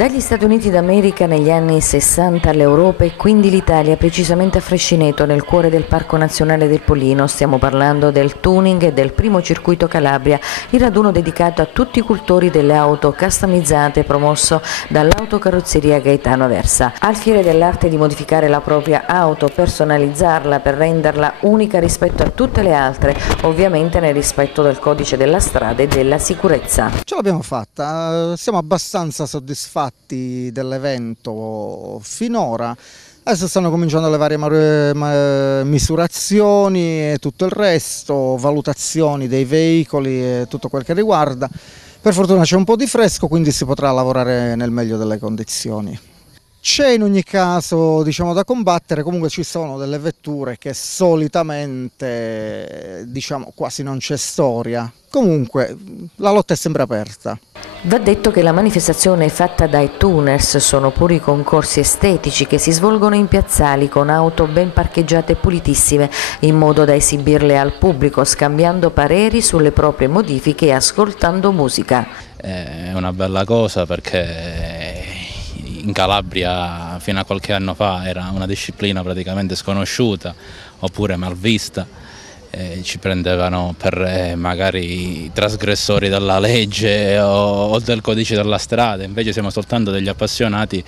Dagli Stati Uniti d'America negli anni 60 all'Europa e quindi l'Italia, precisamente a Frascineto, nel cuore del Parco Nazionale del Pollino. Stiamo parlando del tuning e del primo circuito Calabria, il raduno dedicato a tutti i cultori delle auto customizzate promosso dall'autocarrozzeria Gaetano Aversa. Al fiere dell'arte di modificare la propria auto, personalizzarla per renderla unica rispetto a tutte le altre, ovviamente nel rispetto del codice della strada e della sicurezza. Ce l'abbiamo fatta, siamo abbastanza soddisfatti dell'evento finora. Adesso stanno cominciando le varie misurazioni e tutto il resto, valutazioni dei veicoli e tutto quel che riguarda. Per fortuna c'è un po' di fresco, quindi si potrà lavorare nel meglio delle condizioni. C'è in ogni caso, diciamo, da combattere. Comunque ci sono delle vetture che solitamente, diciamo, quasi non c'è storia. Comunque la lotta è sempre aperta. Va detto che la manifestazione è fatta dai tuners, sono puri concorsi estetici che si svolgono in piazzali con auto ben parcheggiate e pulitissime, in modo da esibirle al pubblico, scambiando pareri sulle proprie modifiche e ascoltando musica. È una bella cosa perché in Calabria fino a qualche anno fa era una disciplina praticamente sconosciuta oppure malvista. Ci prendevano per magari trasgressori della legge o del codice della strada, invece siamo soltanto degli appassionati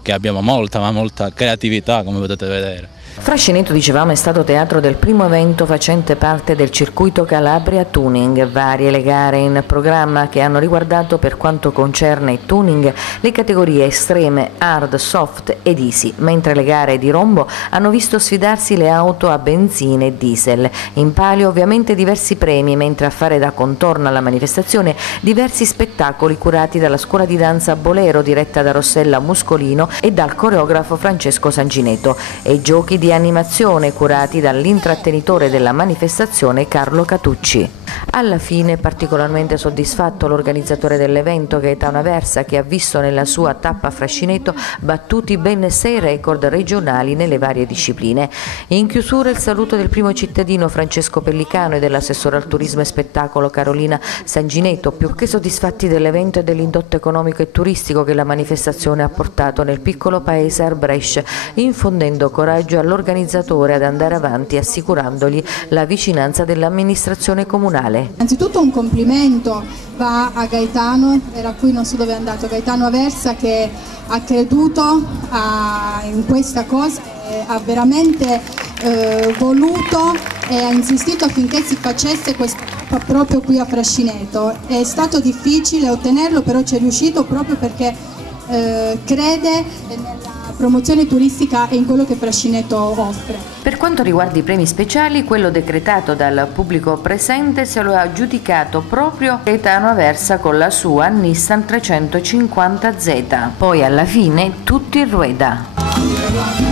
che abbiamo molta creatività, come potete vedere. Frascineto, dicevamo, è stato teatro del primo evento facente parte del circuito Calabria Tuning, varie le gare in programma che hanno riguardato, per quanto concerne il tuning, le categorie estreme, hard, soft ed easy, mentre le gare di rombo hanno visto sfidarsi le auto a benzina e diesel. In palio ovviamente diversi premi, mentre a fare da contorno alla manifestazione diversi spettacoli curati dalla scuola di danza Bolero diretta da Rossella Muscolino e dal coreografo Francesco Sangineto e giochi di animazione curati dall'intrattenitore della manifestazione Carlo Catucci. Alla fine particolarmente soddisfatto l'organizzatore dell'evento Gaetano Aversa, che ha visto nella sua tappa a Frascineto battuti ben 6 record regionali nelle varie discipline. In chiusura il saluto del primo cittadino Francesco Pellicano e dell'assessore al turismo e spettacolo Carolina Sangineto, più che soddisfatti dell'evento e dell'indotto economico e turistico che la manifestazione ha portato nel piccolo paese Arbrescia, infondendo coraggio all'organizzatore ad andare avanti, assicurandogli la vicinanza dell'amministrazione comunale. Innanzitutto un complimento va a Gaetano, era qui, non so dove è andato, Gaetano Aversa, che ha creduto in questa cosa, ha veramente voluto e ha insistito affinché si facesse questa tappa proprio qui a Frascineto. È stato difficile ottenerlo, però ci è riuscito proprio perché crede nella promozione turistica e in quello che Frascineto offre. Per quanto riguarda i premi speciali, quello decretato dal pubblico presente se lo ha aggiudicato proprio Gaetano Aversa con la sua Nissan 350Z. Poi alla fine tutti in rueda.